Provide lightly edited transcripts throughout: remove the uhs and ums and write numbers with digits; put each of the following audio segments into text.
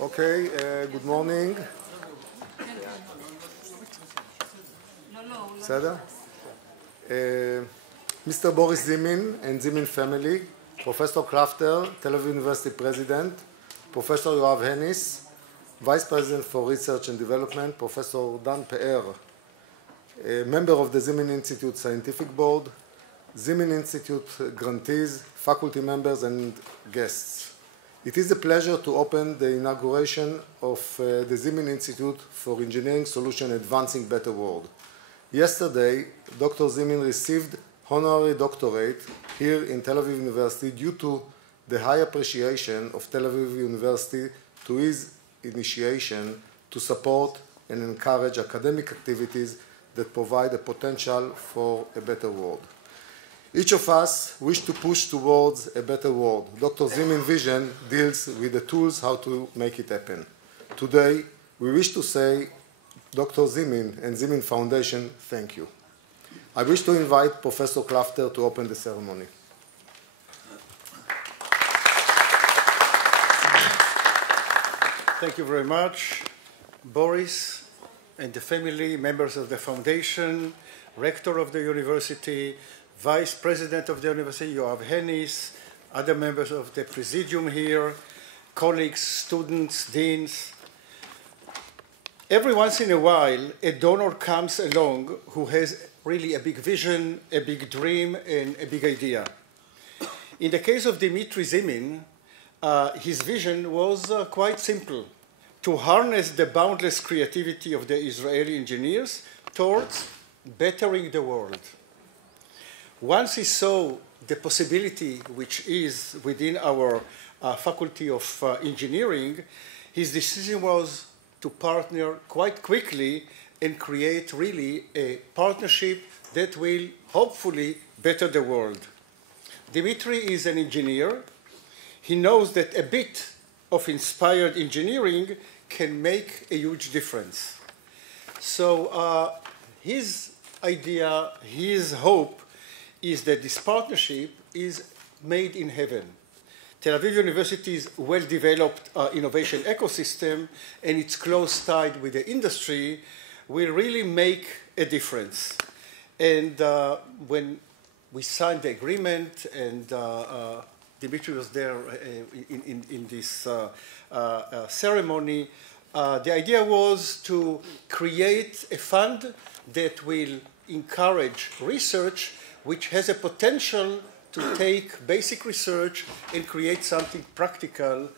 Okay, good morning. בסדר? Mr. Boris Zimin and Zimin family, Professor Klafter, Tel Aviv University President, Professor Yoav Hennis, Vice President for Research and Development, Professor Dan Pe'er, member of the Zimin Institute Scientific Board, Zimin Institute grantees, faculty members and guests. It is a pleasure to open the inauguration of the Zimin Institute for Engineering Solution Advancing Better World. Yesterday, Dr. Zimin received honorary doctorate here in Tel Aviv University due to the high appreciation of Tel Aviv University to his initiation to support and encourage academic activities that provide a potential for a better world. Each of us wish to push towards a better world. Dr. Zimin's vision deals with the tools how to make it happen. Today, we wish to say, Dr. Zimin and Zimin Foundation, thank you. I wish to invite Professor Klafter to open the ceremony. Thank you very much, Boris and the family, members of the foundation, rector of the university, Vice President of the University, Yoav Hennis, other members of the Presidium here, colleagues, students, deans. Every once in a while, a donor comes along who has really a big vision, a big dream, and a big idea. In the case of Dimitri Zimin, his vision was quite simple: to harness the boundless creativity of the Israeli engineers towards bettering the world. Once he saw the possibility which is within our Faculty of Engineering, his decision was to partner quite quickly and create really a partnership that will hopefully better the world. Dimitri is an engineer. He knows that a bit of inspired engineering can make a huge difference. So his idea, his hope is that this partnership is made in heaven. Tel Aviv University's well-developed innovation ecosystem and its close tie with the industry will really make a difference. And when we signed the agreement, and Dimitri was there in this ceremony, the idea was to create a fund that will encourage research which has a potential to take basic research and create something practical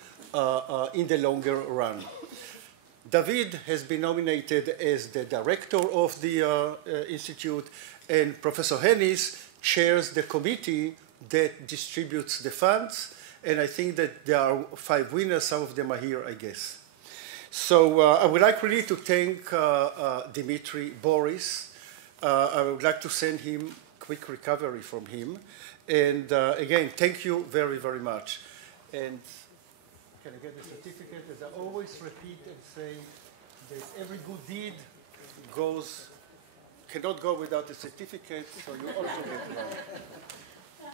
in the longer run. David has been nominated as the director of the institute, and Professor Hennis chairs the committee that distributes the funds, and I think that there are 5 winners. Some of them are here, I guess. So I would like really to thank Dimitri, Boris. I would like to send him quick recovery from him. And again, thank you very, very much. And can I get the certificate? As I always repeat and say, that every good deed cannot go without a certificate, so you also get one.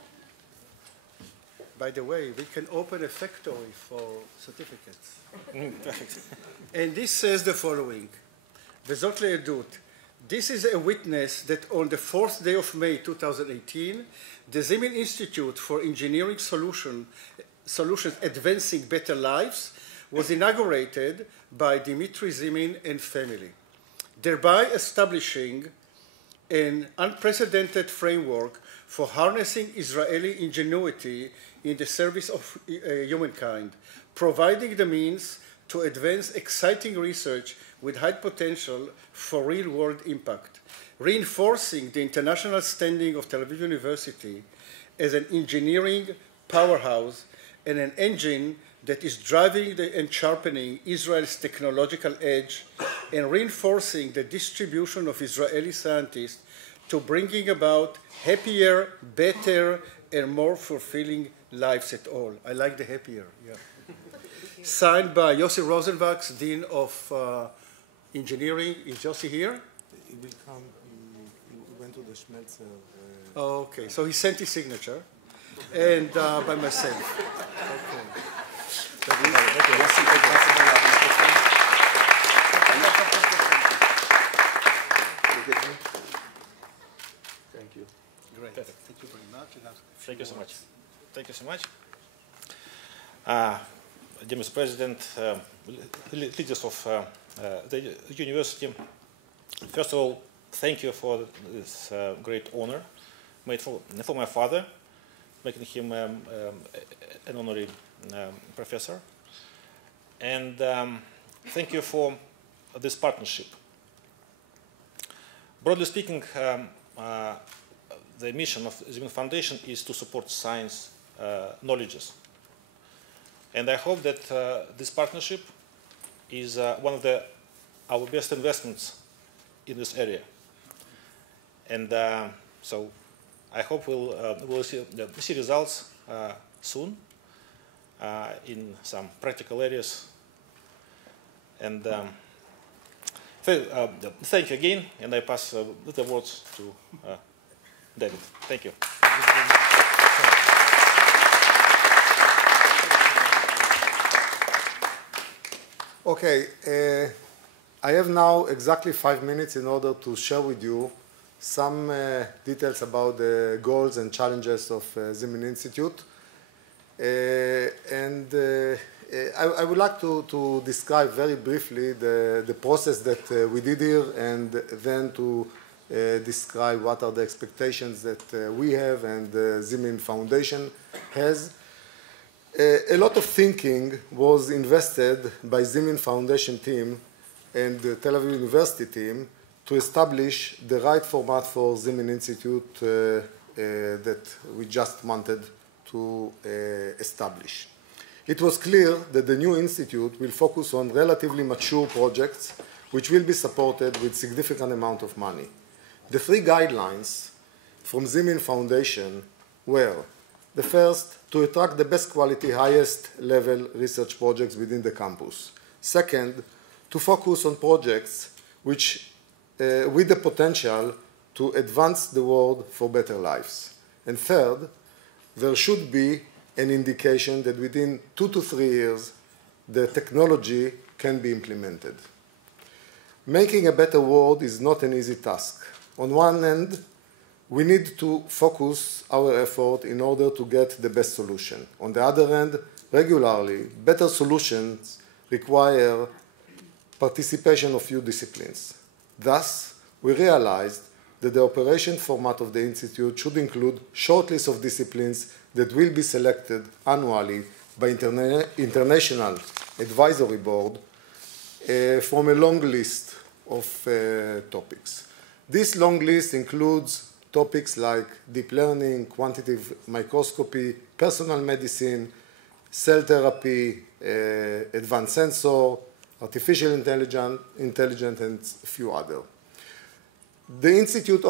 By the way, we can open a factory for certificates. And this says the following: וזאת לעדות. This is a witness that on the 4th day of May 2018, the Zimin Institute for Engineering Solutions Advancing Better Lives was inaugurated by Dimitri Zimin and family, thereby establishing an unprecedented framework for harnessing Israeli ingenuity in the service of humankind, providing the means to advance exciting research with high potential for real-world impact, reinforcing the international standing of Tel Aviv University as an engineering powerhouse and an engine that is driving and sharpening Israel's technological edge and reinforcing the distribution of Israeli scientists to bringing about happier, better, and more fulfilling lives at all. I like the happier, yeah. Signed by Yossi Rosenbachs, Dean of Engineering. Is Yossi here? He will come. He went to the Schmelzer. Oh, okay, so he sent his signature, and by myself. Thank you. Great. Perfect. Thank you very much. Thank you so much. Thank you so much. Dear Mr. President, leaders of the university, first of all, thank you for this great honor made for my father, making him an honorary professor. And thank you for this partnership. Broadly speaking, the mission of Zimin Foundation is to support science knowledges. And I hope that this partnership is one of our best investments in this area. And so I hope we'll see results soon in some practical areas. And thank you again, and I pass the words to David. Thank you. Okay, I have now exactly 5 minutes in order to share with you some details about the goals and challenges of Zimin Institute. I would like to describe very briefly the process that we did here, and then to describe what are the expectations that we have and the Zimin Foundation has. A lot of thinking was invested by Zimin Foundation team and the Tel Aviv University team to establish the right format for Zimin Institute that we just wanted to establish. It was clear that the new institute will focus on relatively mature projects which will be supported with significant amount of money. The 3 guidelines from Zimin Foundation were: the first, to attract the best quality, highest level research projects within the campus. Second, to focus on projects which with the potential to advance the world for better lives. And third, there should be an indication that within 2 to 3 years, the technology can be implemented. Making a better world is not an easy task. On one hand, we need to focus our effort in order to get the best solution. On the other hand, regularly, better solutions require participation of few disciplines. Thus, we realized that the operation format of the Institute should include short list of disciplines that will be selected annually by International Advisory Board from a long list of topics. This long list includes topics like deep learning, quantitative microscopy, personal medicine, cell therapy, advanced sensor, artificial intelligence, and a few others. The Institute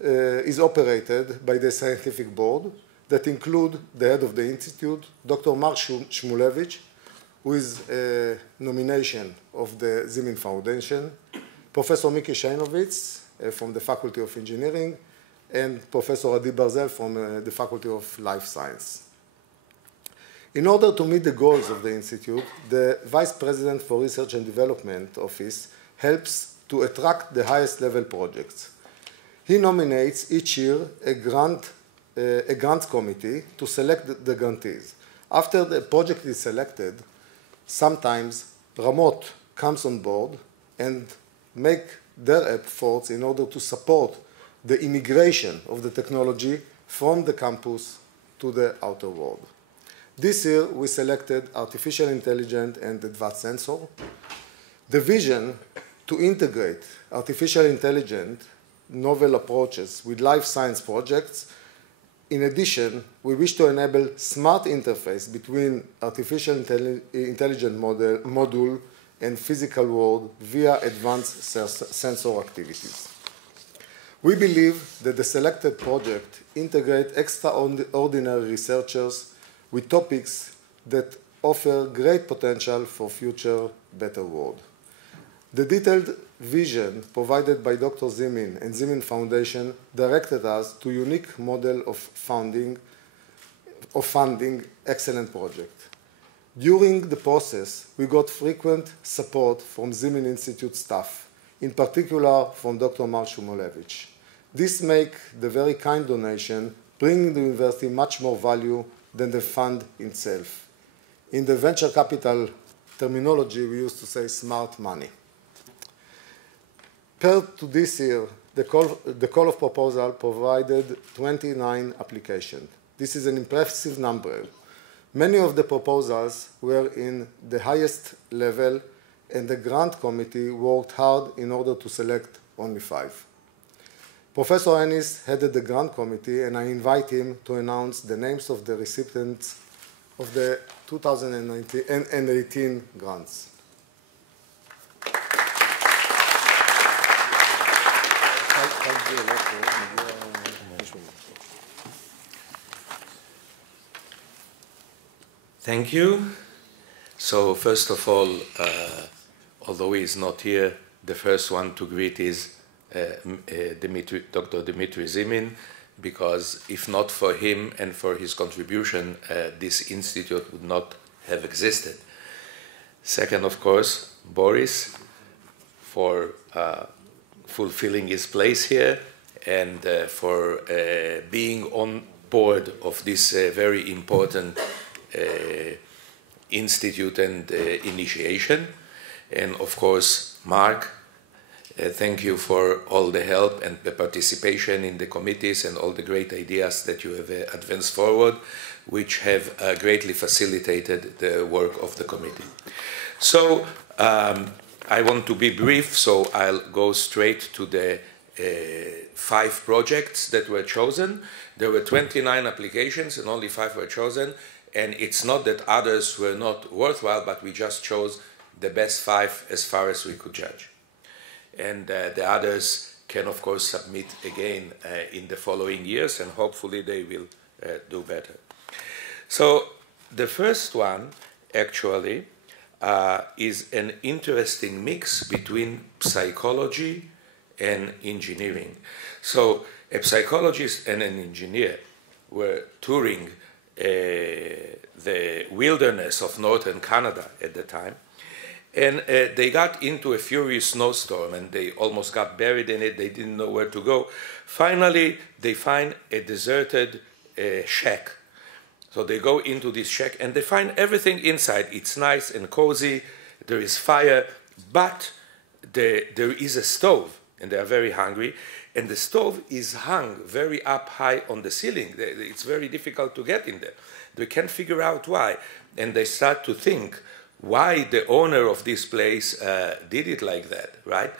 is operated by the scientific board that include the head of the Institute, Dr. Mark Shmulevich, who is a nomination of the Zimin Foundation, Professor Miki Shainovitz from the Faculty of Engineering, and Professor Adi Barzel from the Faculty of Life Science. In order to meet the goals of the Institute, the Vice President for Research and Development Office helps to attract the highest level projects. He nominates each year a grants committee to select the grantees. After the project is selected, sometimes Ramot comes on board and make their efforts in order to support the immigration of the technology from the campus to the outer world. This year, we selected artificial intelligence and advanced sensor. The vision to integrate artificial intelligence, novel approaches with life science projects. In addition, we wish to enable smart interface between artificial intelligence module and physical world via advanced sensor activities. We believe that the selected project integrates extraordinary researchers with topics that offer great potential for future better world. The detailed vision provided by Dr. Zimin and Zimin Foundation directed us to a unique model of funding excellent project. During the process, we got frequent support from Zimin Institute staff, in particular from Dr. Mark Shumolevich. This makes the very kind donation bring the university much more value than the fund itself. In the venture capital terminology, we used to say smart money. Per to this year, the call of proposal provided 29 applications. This is an impressive number. Many of the proposals were in the highest level, and the grant committee worked hard in order to select only 5. Professor Hennis headed the grant committee, and I invite him to announce the names of the recipients of the 2018 grants. Thank you. So first of all, although he is not here, the first one to greet is Dr. Dimitri Zimin, because if not for him and for his contribution, this institute would not have existed. Second, of course, Boris, for fulfilling his place here and for being on board of this very important institute and initiation. And of course, Mark, thank you for all the help and the participation in the committees and all the great ideas that you have advanced forward, which have greatly facilitated the work of the committee. So I want to be brief, so I'll go straight to the 5 projects that were chosen. There were 29 applications and only 5 were chosen. And it's not that others were not worthwhile, but we just chose the best 5 as far as we could judge. And the others can, of course, submit again in the following years, and hopefully they will do better. So the first one, actually, is an interesting mix between psychology and engineering. So a psychologist and an engineer were touring the wilderness of northern Canada at the time, and they got into a furious snowstorm and they almost got buried in it. They didn't know where to go. Finally, they find a deserted shack. So they go into this shack and they find everything inside. It's nice and cozy, there is fire, but there is a stove, and they are very hungry. And the stove is hung very up high on the ceiling. It's very difficult to get in there. They can't figure out why. And they start to think why the owner of this place did it like that, right?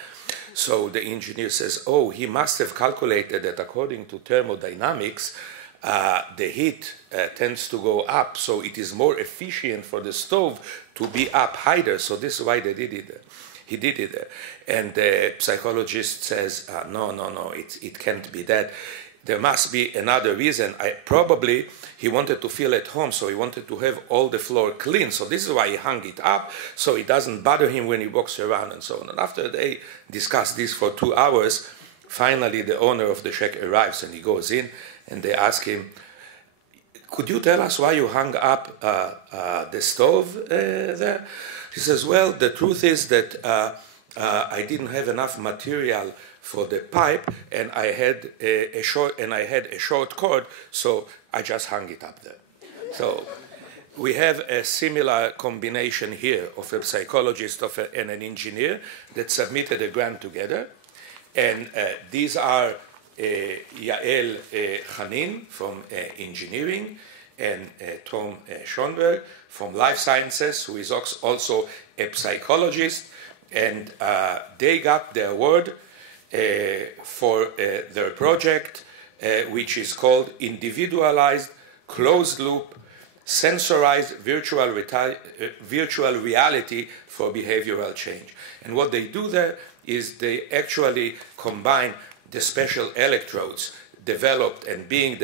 So the engineer says, oh, he must have calculated that according to thermodynamics, the heat tends to go up. So it is more efficient for the stove to be up higher. So this is why they did it there. He did it there. And the psychologist says, no, it can't be that. There must be another reason. Probably he wanted to feel at home, so he wanted to have all the floor clean. So this is why he hung it up, so it doesn't bother him when he walks around and so on. And after they discuss this for 2 hours, finally the owner of the shack arrives and he goes in and they ask him, could you tell us why you hung up the stove there? He says, well, the truth is that I didn't have enough material for the pipe, and I had a short cord, so I just hung it up there. So we have a similar combination here of a psychologist and an engineer that submitted a grant together, and these are Yael Hanin from engineering and Tom Schoenberg from life sciences, who is also a psychologist, and they got the award for their project, which is called Individualized Closed-Loop Sensorized Virtual Reality for Behavioral Change. And what they do there is they actually combine the special electrodes developed and being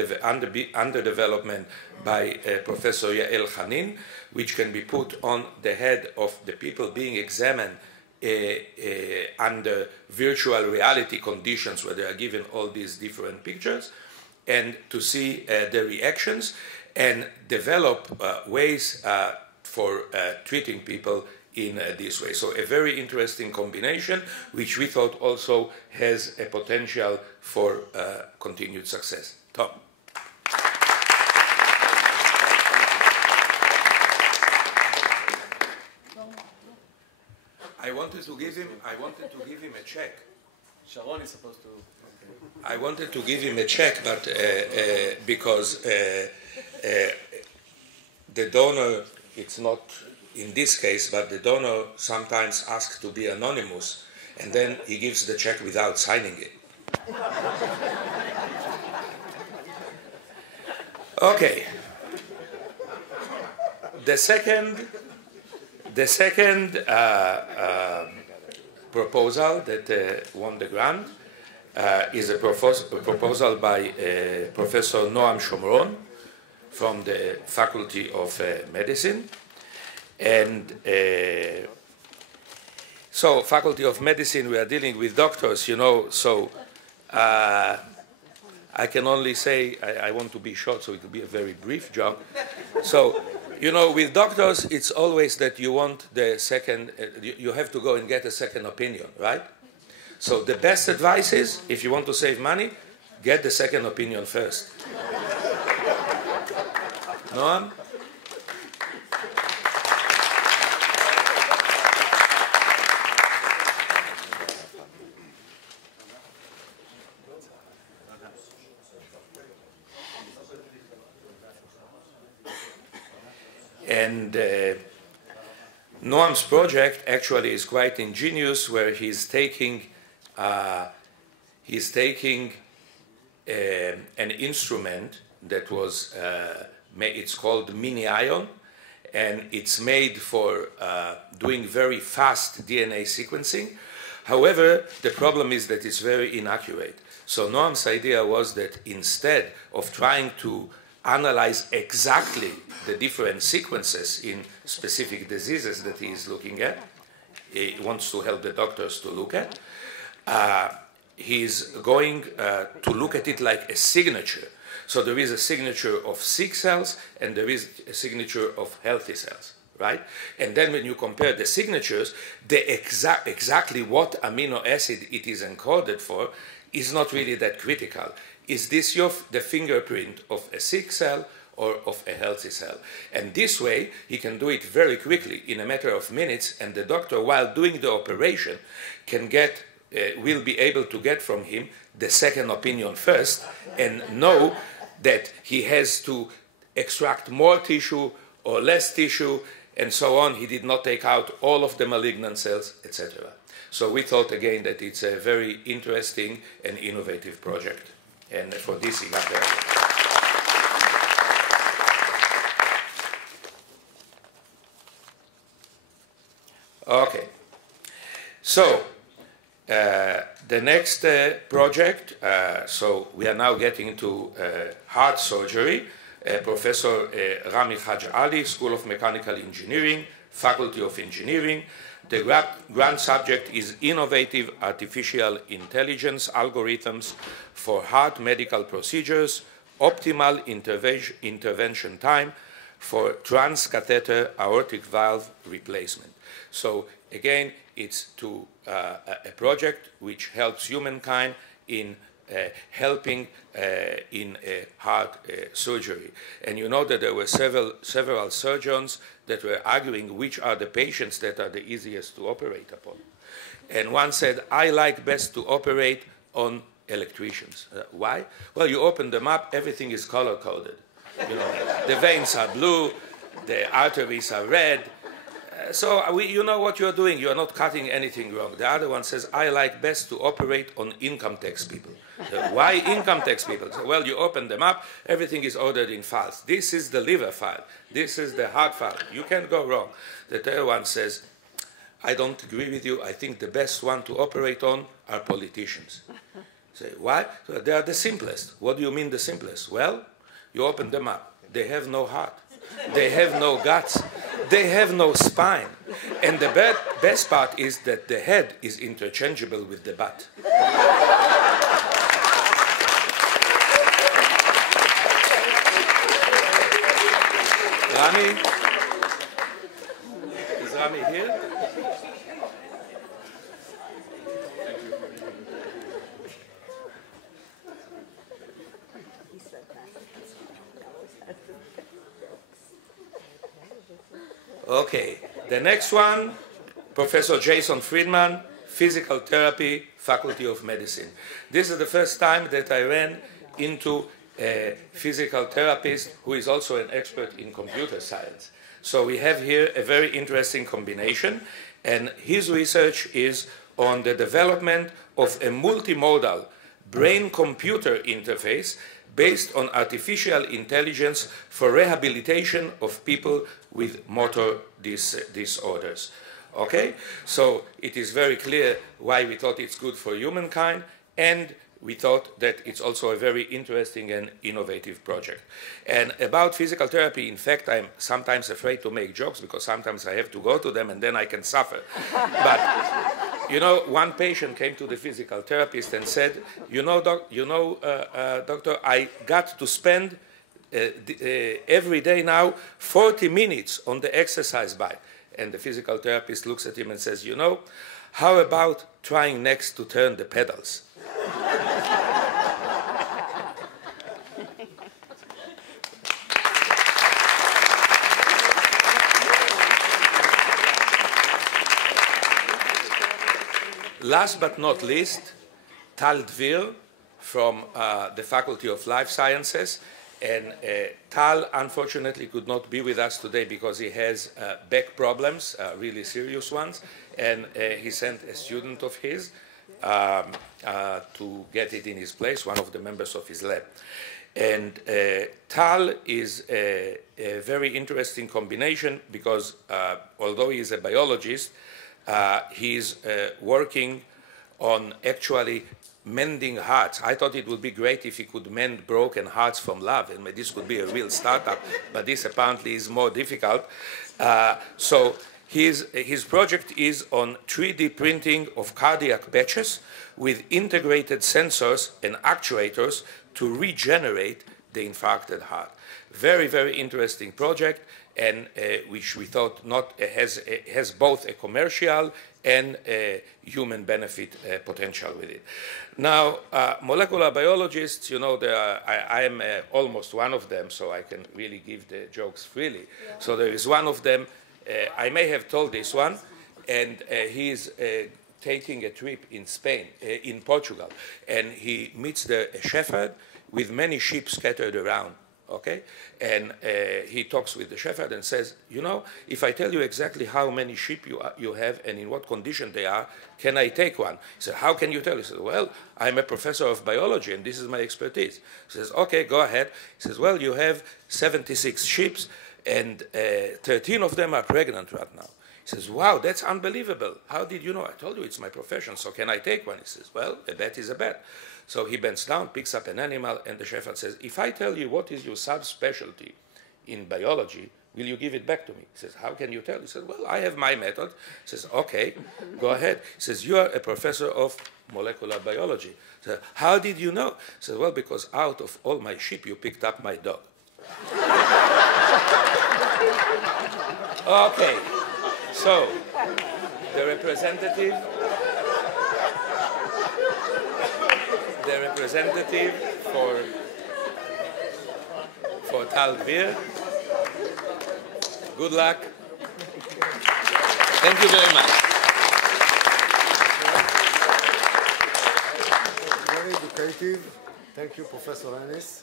under development by Professor Yael Hanin, which can be put on the head of the people being examined under virtual reality conditions, where they are given all these different pictures, and to see the reactions and develop ways for treating people in this way. So a very interesting combination, which we thought also has a potential for continued success. Tom. I wanted to give him a check. Sharon is supposed to. Okay. I wanted to give him a check, but because the donor, it's not in this case, but the donor sometimes asks to be anonymous, and then he gives the check without signing it. Okay. The second proposal that won the grant is a proposal by Professor Noam Shomron from the Faculty of Medicine. And so, Faculty of Medicine, we are dealing with doctors, you know, so I can only say, I want to be short, so it will be a very brief job. So, you know, with doctors, it's always that you want the second, you have to go and get a second opinion, right? So the best advice is, if you want to save money, get the second opinion first. Noam? And Noam's project actually is quite ingenious, where he's taking an instrument that was it's called mini ion, and it's made for doing very fast DNA sequencing. However, the problem is that it's very inaccurate. So Noam's idea was that instead of trying to analyze exactly the different sequences in specific diseases that he is looking at, he wants to help the doctors to look at, he's going to look at it like a signature. So there is a signature of sick cells and there is a signature of healthy cells, right? And then when you compare the signatures, the exactly what amino acid it is encoded for is not really that critical. Is this the fingerprint of a sick cell or of a healthy cell? And this way, he can do it very quickly, in a matter of minutes, and the doctor, while doing the operation, will be able to get from him the second opinion first, and know that he has to extract more tissue or less tissue, and so on. He did not take out all of the malignant cells, etc. So we thought, again, that it's a very interesting and innovative project. And for this, he got the... Okay. So, the next project, so we are now getting into heart surgery. Professor Rami Haj Ali, School of Mechanical Engineering, Faculty of Engineering. The grant subject is innovative artificial intelligence algorithms for heart medical procedures, optimal intervention time for transcatheter aortic valve replacement. So again, it's a project which helps humankind in helping in heart surgery. And you know that there were several surgeons that were arguing which are the patients that are the easiest to operate upon. And one said, I like best to operate on electricians. Why? Well, you open them up, everything is color-coded. You know, the veins are blue, the arteries are red. So you know what you're doing. You're not cutting anything wrong. The other one says, I like best to operate on income tax people. Why income tax people? So, well, you open them up, everything is ordered in files. This is the liver file. This is the heart file. You can't go wrong. The third one says, I don't agree with you. I think the best one to operate on are politicians. Say, why? So they are the simplest. What do you mean the simplest? Well, you open them up. They have no heart. They have no guts. They have no spine. And the best part is that the head is interchangeable with the butt. Rami here. Okay, the next one, Professor Jason Friedman, Physical Therapy, Faculty of Medicine. This is the first time that I ran into a physical therapist who is also an expert in computer science. So we have here a very interesting combination, and his research is on the development of a multimodal brain-computer interface based on artificial intelligence for rehabilitation of people with motor disorders. Okay? So it is very clear why we thought it's good for humankind, and we thought that it's also a very interesting and innovative project. And about physical therapy, in fact, I'm sometimes afraid to make jokes because sometimes I have to go to them and then I can suffer. But, you know, one patient came to the physical therapist and said, doctor, I got to spend every day now 40 minutes on the exercise bike. And the physical therapist looks at him and says, you know, how about trying next to turn the pedals? Last but not least, Tal Dvir from the Faculty of Life Sciences. And Tal, unfortunately, could not be with us today because he has back problems, really serious ones. And he sent a student of his to get it in his place, one of the members of his lab. And Tal is a very interesting combination because although he is a biologist, he's working on actually mending hearts. I thought it would be great if he could mend broken hearts from love, and this could be a real startup, but this apparently is more difficult. So his project is on 3D printing of cardiac patches with integrated sensors and actuators to regenerate the infarcted heart. Very, very interesting project, and which we thought has both a commercial and a human benefit potential with it. Now, molecular biologists, you know, I am almost one of them, so I can really give the jokes freely. Yeah. So there is one of them, I may have told this one, and he is taking a trip in Spain, in Portugal, and he meets a shepherd with many sheep scattered around. Okay, and he talks with the shepherd and says, you know, if I tell you exactly how many sheep you have and in what condition they are, can I take one? He said, how can you tell? He said, well, I'm a professor of biology and this is my expertise. He says, okay, go ahead. He says, well, you have 76 sheep and 13 of them are pregnant right now. He says, wow, that's unbelievable. How did you know? I told you it's my profession, so can I take one? He says, well, a bet is a bet. So he bends down, picks up an animal, and the shepherd says, if I tell you what is your subspecialty in biology, will you give it back to me? He says, how can you tell? He says, well, I have my method. He says, okay, go ahead. He says, you are a professor of molecular biology. He says, how did you know? He says, well, because out of all my sheep, you picked up my dog. Okay, so the representative for Tal Dvir. Good luck. Thank you very much. Very educative. Thank you, Professor Hennis.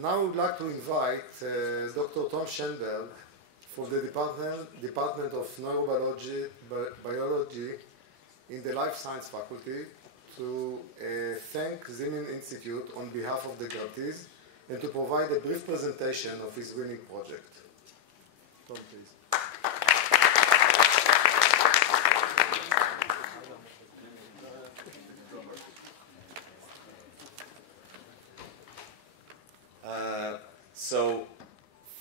Now I would like to invite Dr. Tom Schenberg from the Department of Neurobiology in the Life Science Faculty to thank Zimin Institute on behalf of the grantees and to provide a brief presentation of his winning project. Tom, please. So,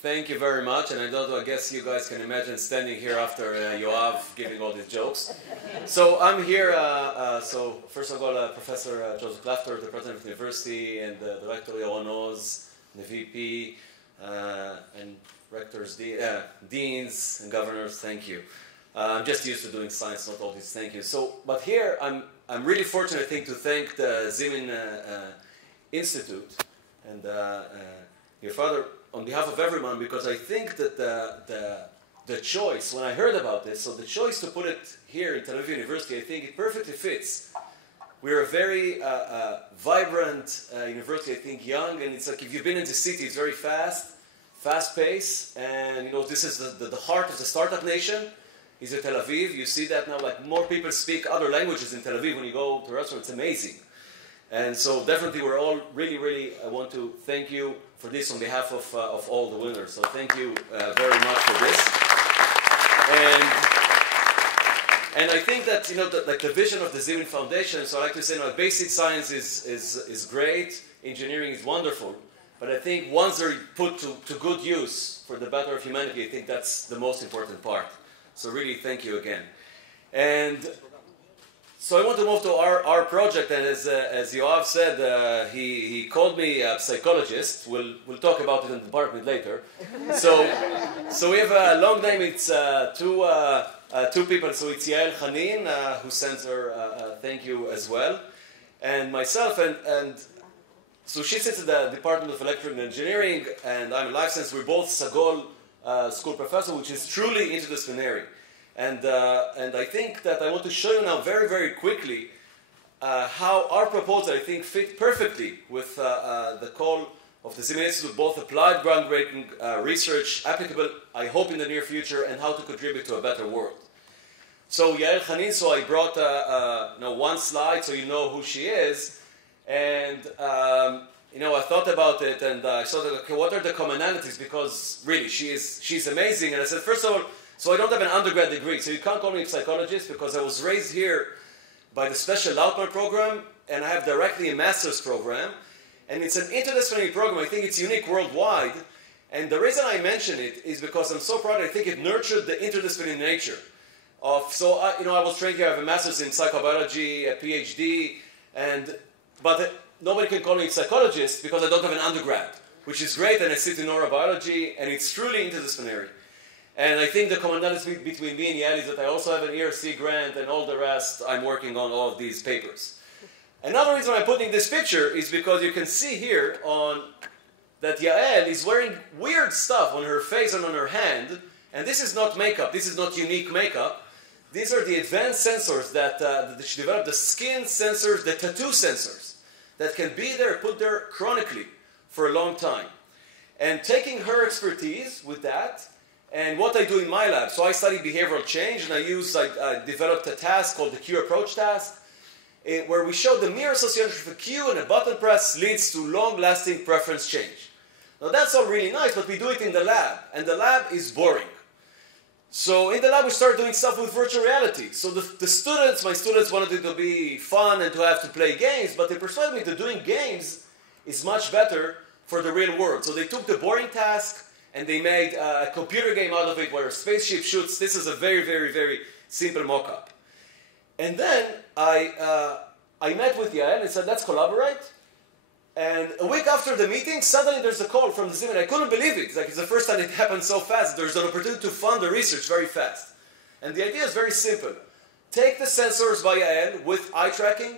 thank you very much, and I guess you guys can imagine standing here after Yoav giving all these jokes. So I'm here, so first of all, Professor Joseph Lafter, the President of the University, and the Director Yaron Oz, the VP, and rectors, deans, and governors, thank you. I'm just used to doing science, not all these thank you. So, but here I'm really fortunate, I think, to thank the Zimin Institute and your father on behalf of everyone, because I think that the choice, when I heard about this, so the choice to put it here in Tel Aviv University, I think it perfectly fits. We're a very vibrant university, I think, young, and it's like if you've been in the city, it's very fast pace, and you know, this is the heart of the startup nation, is in Tel Aviv. You see that now, like more people speak other languages in Tel Aviv when you go to a restaurant, it's amazing. And so definitely we're all really, I want to thank you for this on behalf of all the winners. So thank you very much for this. And I think that, you know, like the vision of the Zimin Foundation, so I like to say, you know, basic science is great, engineering is wonderful, but I think once they're put to good use for the better of humanity, I think that's the most important part. So really, thank you again. And so I want to move to our project, and as Yoav said, he called me a psychologist. We'll talk about it in the department later. So we have a long name. It's two people. So it's Yael Hanin, who sends her thank you as well, and myself. And so she sits at the Department of Electrical Engineering, and I'm a life science. We're both Sagol school professor, which is truly interdisciplinary. And I think that I want to show you now very quickly how our proposal, I think, fit perfectly with the call of the Zimin Institute, both applied groundbreaking research, applicable, I hope, in the near future, and how to contribute to a better world. So Yael Hanin, so I brought one slide so you know who she is. And you know, I thought about it, and I saw that, okay, what are the commonalities? Because really, she's amazing. And I said, first of all, so I don't have an undergrad degree, so you can't call me a psychologist, because I was raised here by the special Lautner program, and I have directly a master's program, and it's an interdisciplinary program. I think it's unique worldwide, and the reason I mention it is because I'm so proud. I think it nurtured the interdisciplinary nature of. So you know, I was trained here. I have a master's in psychobiology, a PhD, but nobody can call me a psychologist because I don't have an undergrad, which is great, and I sit in neurobiology, and it's truly interdisciplinary. And I think the commonality between me and Yael is that I also have an ERC grant, and all the rest, I'm working on all of these papers. Another reason I'm putting this picture is because you can see here that Yael is wearing weird stuff on her face and on her hand, and this is not makeup, this is not unique makeup. These are the advanced sensors that she developed, the skin sensors, the tattoo sensors, that can be there, put there chronically for a long time. And taking her expertise with that, and what I do in my lab, so I study behavioral change, and I developed a task called the Q approach task, where we show the mere association of a Q and a button press leads to long-lasting preference change. Now that's all really nice, but we do it in the lab, and the lab is boring. So in the lab we start doing stuff with virtual reality. So my students wanted it to be fun and to have to play games, but they persuaded me that doing games is much better for the real world. So they took the boring task, and they made a computer game out of it where a spaceship shoots. This is a very simple mock-up. And then I met with Yael and said, let's collaborate. And a week after the meeting, suddenly there's a call from the Zimin. I couldn't believe it. It's the first time it happened so fast. There's an opportunity to fund the research very fast. And the idea is very simple. Take the sensors by Yael with eye tracking,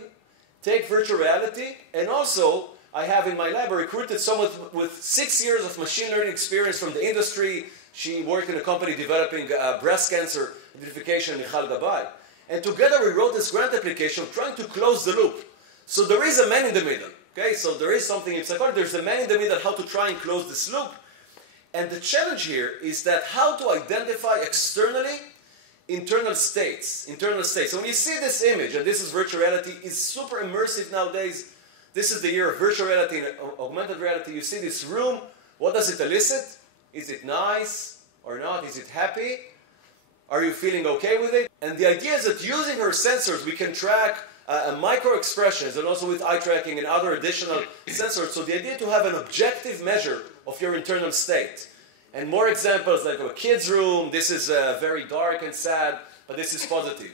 take virtual reality, and also I have in my lab recruited someone with 6 years of machine learning experience from the industry. She worked in a company developing breast cancer identification, Michal Gabay. And together we wrote this grant application trying to close the loop. So there is a man in the middle. Okay, so there is something in psychology. There's a man in the middle how to try and close this loop. And the challenge here is that how to identify externally internal states. So when you see this image, and this is virtual reality, is super immersive nowadays. This is the year of virtual reality and augmented reality. You see this room. What does it elicit? Is it nice or not? Is it happy? Are you feeling okay with it? And the idea is that using her sensors, we can track micro expressions, and also with eye tracking and other additional sensors. So the idea to have an objective measure of your internal state. And more examples like a kid's room. This is very dark and sad, but this is positive.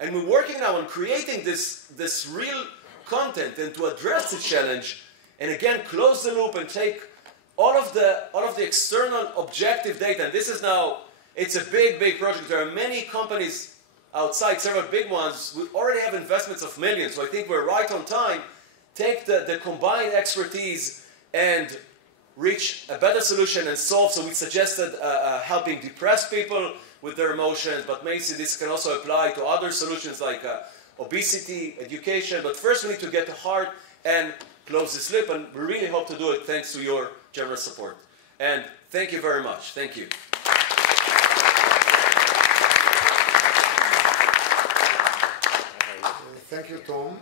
And we're working now on creating this real content and to address the challenge, and again close the loop and take all of the external objective data, and this is now, it's a big, big project. There are many companies outside, several big ones, we already have investments of millions, so I think we're right on time. Take the combined expertise and reach a better solution and solve. So we suggested helping depressed people with their emotions, but maybe this can also apply to other solutions like obesity, education. But first we need to get to heart and close this loop, and we really hope to do it thanks to your generous support. And thank you very much. Thank you. Thank you, Tom.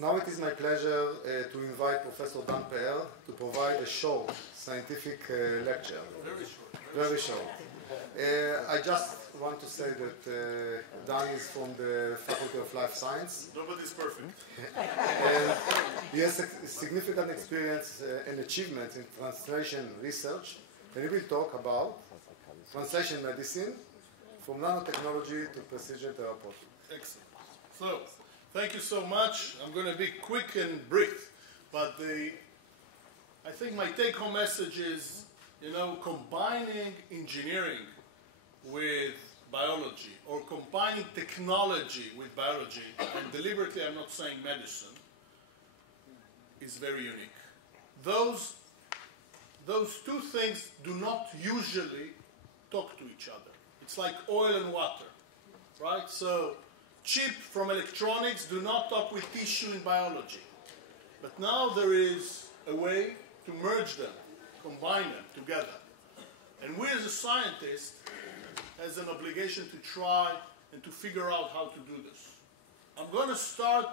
Now it is my pleasure to invite Professor Dan Pe'er to provide a short scientific lecture. Very short. Very short. I just want to say that Dan is from the Faculty of Life Science. Nobody's perfect. And he has a significant experience and achievements in translation research, and he will talk about translation medicine from nanotechnology to precision therapeutic. Excellent. So, thank you so much. I'm going to be quick and brief, but I think my take-home message is, combining engineering with biology, or combining technology with biology, and deliberately I'm not saying medicine, is very unique. Those two things do not usually talk to each other. It's like oil and water, right? So chip from electronics do not talk with tissue in biology. But now there is a way to merge them, combine them together. And we as a scientist has an obligation to try and to figure out how to do this. I'm going to start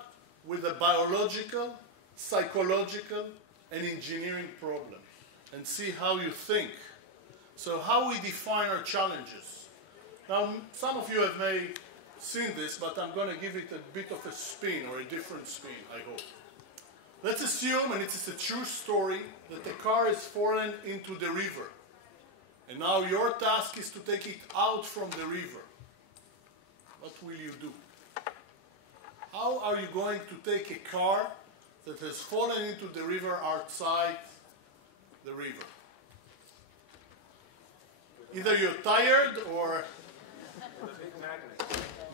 with a biological, psychological, and engineering problem and see how you think. So how we define our challenges. Now, some of you have seen this, but I'm going to give it a bit of a spin, or a different spin, I hope. Let's assume, and it's a true story, that the car is fallen into the river. And now your task is to take it out from the river. What will you do? How are you going to take a car that has fallen into the river outside the river? Either you're tired or...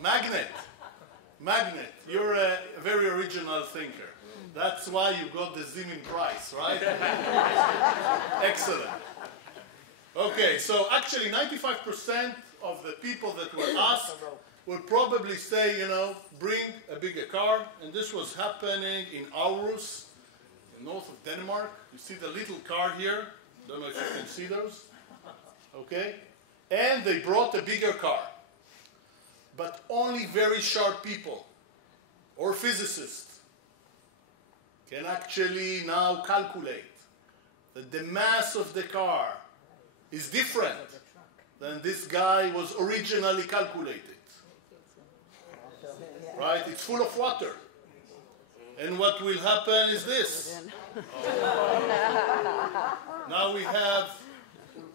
Magnet. You're a very original thinker. That's why you got the Zimin Prize, right? Excellent. Okay, so actually 95% of the people that were asked would probably say, bring a bigger car. And this was happening in Aarhus, north of Denmark. You see the little car here. Don't know if you can see those. Okay? And they brought a bigger car. But only very sharp people or physicists can actually now calculate that the mass of the car is different than this guy was originally calculated. Right? It's full of water. And what will happen is this. Now we have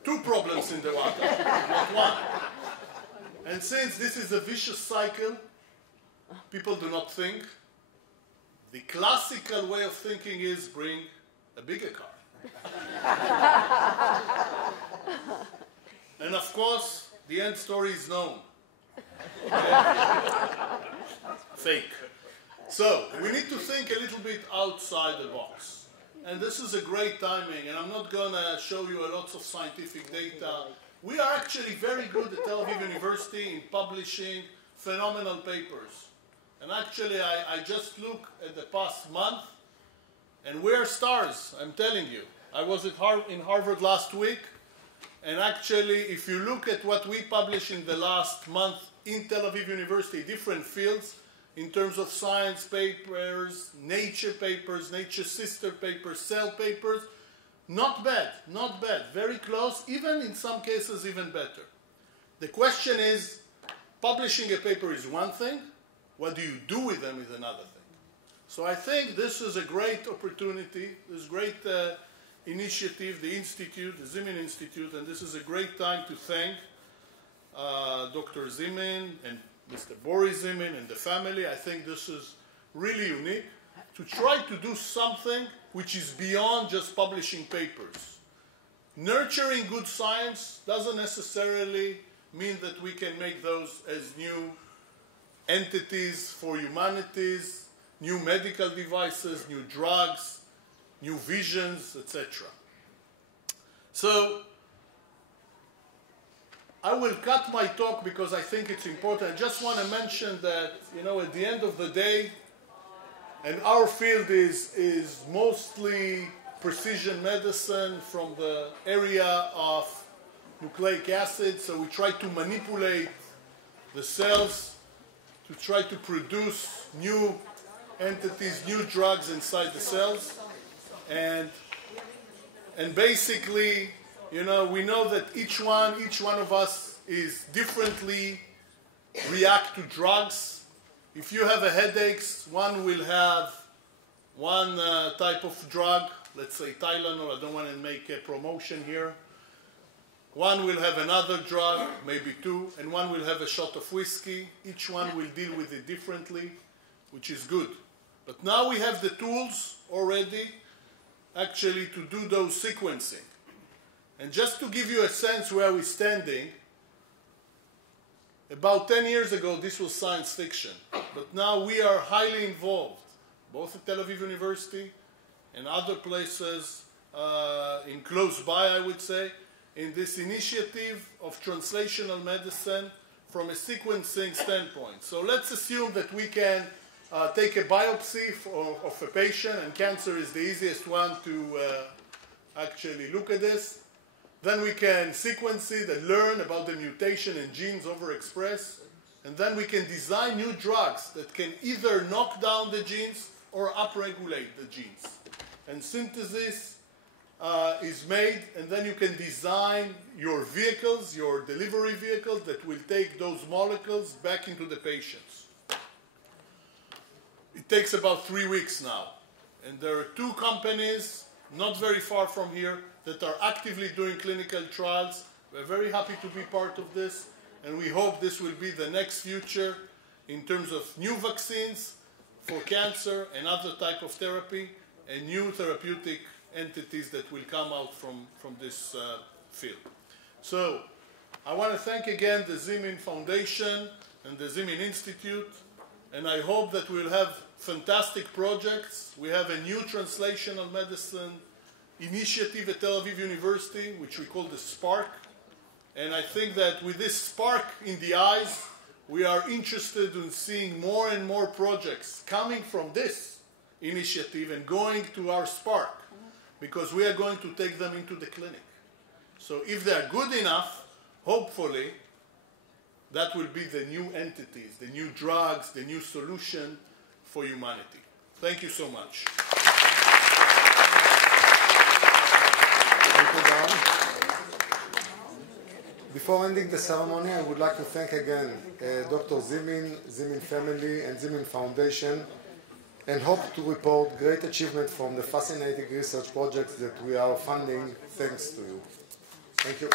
two problems in the water, not one. And since this is a vicious cycle, people do not think. The classical way of thinking is bring a bigger car. And of course, the end story is known. Fake. So, we need to think a little bit outside the box. And this is a great timing, and I'm not going to show you lots of scientific data. We are actually very good at Tel Aviv University in publishing phenomenal papers. And actually, I just look at the past month, and we are stars, I'm telling you. I was in Harvard last week, and actually, if you look at what we published in the last month in Tel Aviv University, different fields, in terms of science papers, nature sister papers, cell papers, not bad, very close, even in some cases even better. The question is, publishing a paper is one thing, what do you do with them is another thing. So I think this is a great opportunity, this great initiative, the Institute, the Zimin Institute, and this is a great time to thank Dr. Zimin and Mr. Boris Zimin and the family. I think this is really unique. to try to do something which is beyond just publishing papers. Nurturing good science doesn't necessarily mean that we can make those as new entities for humanities, new medical devices, new drugs, new visions, etc. So I will cut my talk because I think it's important. I just want to mention that, at the end of the day, and our field is mostly precision medicine from the area of nucleic acid, so we try to manipulate the cells to try to produce new entities, new drugs inside the cells. And basically, we know that each one of us is differently react to drugs. If you have a headache, one will have one type of drug, let's say Tylenol, I don't want to make a promotion here. One will have another drug, maybe two, and one will have a shot of whiskey. Each one will deal with it differently, which is good. But now we have the tools already actually to do those sequencing. And just to give you a sense where we're standing, about 10 years ago this was science fiction, but now we are highly involved, both at Tel Aviv University and other places in close by, I would say, in this initiative of translational medicine from a sequencing standpoint. So let's assume that we can take a biopsy of a patient, and cancer is the easiest one to actually look at this. Then we can sequence it and learn about the mutation and genes overexpressed. And then we can design new drugs that can either knock down the genes or upregulate the genes. And synthesis is made, and then you can design your vehicles, your delivery vehicles that will take those molecules back into the patients. It takes about 3 weeks now. And there are 2 companies not very far from here that are actively doing clinical trials. We're very happy to be part of this, and we hope this will be the next future in terms of new vaccines for cancer and other type of therapy, and new therapeutic entities that will come out from this field. So I want to thank again the Zimin Foundation and the Zimin Institute, and I hope that we'll have fantastic projects. We have a new translational medicine initiative at Tel Aviv University, which we call the Spark. And I think that with this spark in the eyes, we are interested in seeing more and more projects coming from this initiative and going to our Spark, because we are going to take them into the clinic. So if they are good enough, hopefully, that will be the new entities, the new drugs, the new solution for humanity. Thank you so much. Before ending the ceremony, I would like to thank again Dr. Zimin, Zimin family, and Zimin Foundation, and hope to report great achievement from the fascinating research projects that we are funding thanks to you. Thank you.